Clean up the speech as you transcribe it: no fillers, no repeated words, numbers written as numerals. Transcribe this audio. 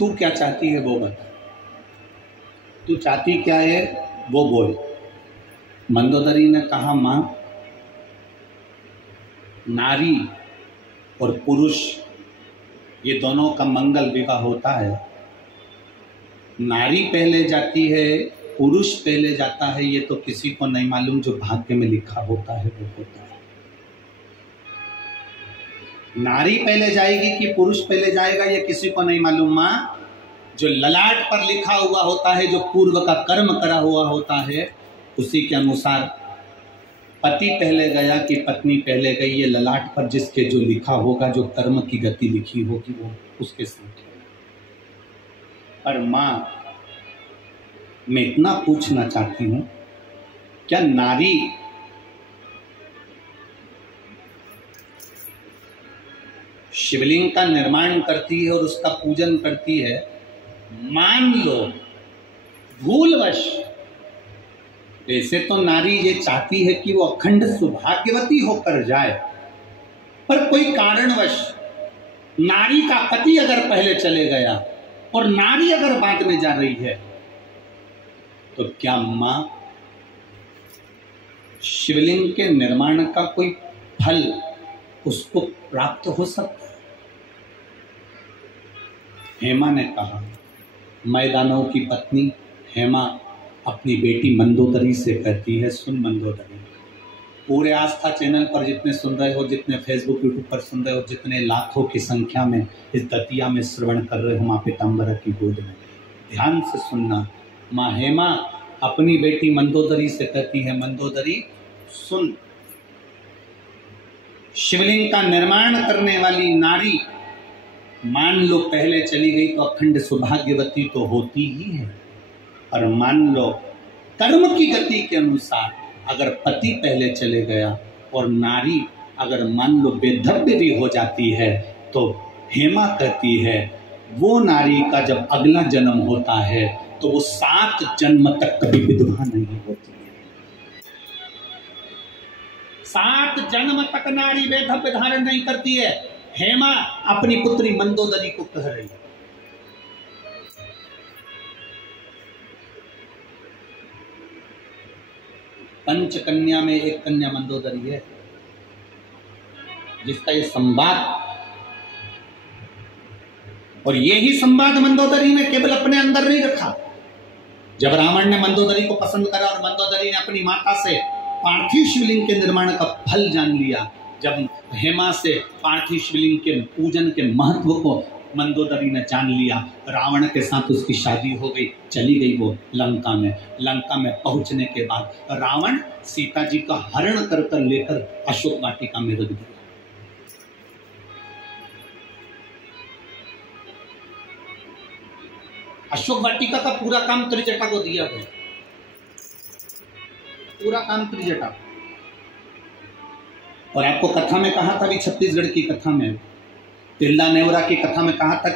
तू क्या चाहती है वो बता, तू चाहती क्या है वो बोल। मंदोदरी ने कहा, माँ, नारी और पुरुष ये दोनों का मंगल विवाह होता है। नारी पहले जाती है, पुरुष पहले जाता है, ये तो किसी को नहीं मालूम। जो भाग्य में लिखा होता है वो होता है। नारी पहले जाएगी कि पुरुष पहले जाएगा ये किसी को नहीं मालूम। माँ, जो ललाट पर लिखा हुआ होता है, जो पूर्व का कर्म करा हुआ होता है, उसी के अनुसार पति पहले गया कि पत्नी पहले गई, ये ललाट पर जिसके जो लिखा होगा, जो कर्म की गति लिखी होगी, वो उसके साथ। पर माँ, मैं इतना पूछना चाहती हूं, क्या नारी शिवलिंग का निर्माण करती है और उसका पूजन करती है, मान लो भूलवश, वैसे तो नारी ये चाहती है कि वो अखंड सौभाग्यवती होकर जाए, पर कोई कारणवश नारी का पति अगर पहले चले गया और नारी अगर बाद में जा रही है, तो क्या मां शिवलिंग के निर्माण का कोई फल उसको प्राप्त हो सकता है? हेमा ने कहा, मैदानों की पत्नी हेमा अपनी बेटी मंदोदरी से कहती है, सुन मंदोदरी, पूरे आस्था चैनल पर जितने सुन रहे हो, जितने फेसबुक यूट्यूब पर सुन रहे हो, जितने लाखों की संख्या में इस दतिया में श्रवण कर रहे हो माँ पीताम्बरा की गोद में, ध्यान से सुनना। माँ हेमा अपनी बेटी मंदोदरी से कहती है, मंदोदरी सुन, शिवलिंग का निर्माण करने वाली नारी मान लो पहले चली गई तो अखंड सौभाग्यवती तो होती ही है, और मान लो कर्म की गति के अनुसार अगर पति पहले चले गया और नारी अगर मान लो बेधव्य भी हो जाती है, तो हेमा कहती है वो नारी का जब अगला जन्म होता है तो वो 7 जन्म तक कभी विधवा नहीं होती है। 7 जन्म तक नारी वैधव्य धारण नहीं करती है। हेमा अपनी पुत्री मंदोदरी को कह रही है। पंच कन्या में एक कन्या मंदोदरी है, जिसका ये संवाद, और यही संवाद मंदोदरी ने केवल अपने अंदर नहीं रखा। जब रावण ने मंदोदरी को पसंद करा और मंदोदरी ने अपनी माता से पार्थिव शिवलिंग के निर्माण का फल जान लिया, जब हेमा से पार्थिव शिवलिंग के पूजन के महत्व को मंदोदरी ने जान लिया, रावण के साथ उसकी शादी हो गई, चली गई वो लंका में। लंका में पहुंचने के बाद रावण सीता जी का हरण कर लेकर अशोक वाटिका में रख दिया। अशोक वाटिका का पूरा काम त्रिजटा को दिया गया, पूरा काम त्रिजटा। और आपको कथा में कहा था भी, छत्तीसगढ़ की कथा में, तिल्ला नेवरा की कथा में कहा था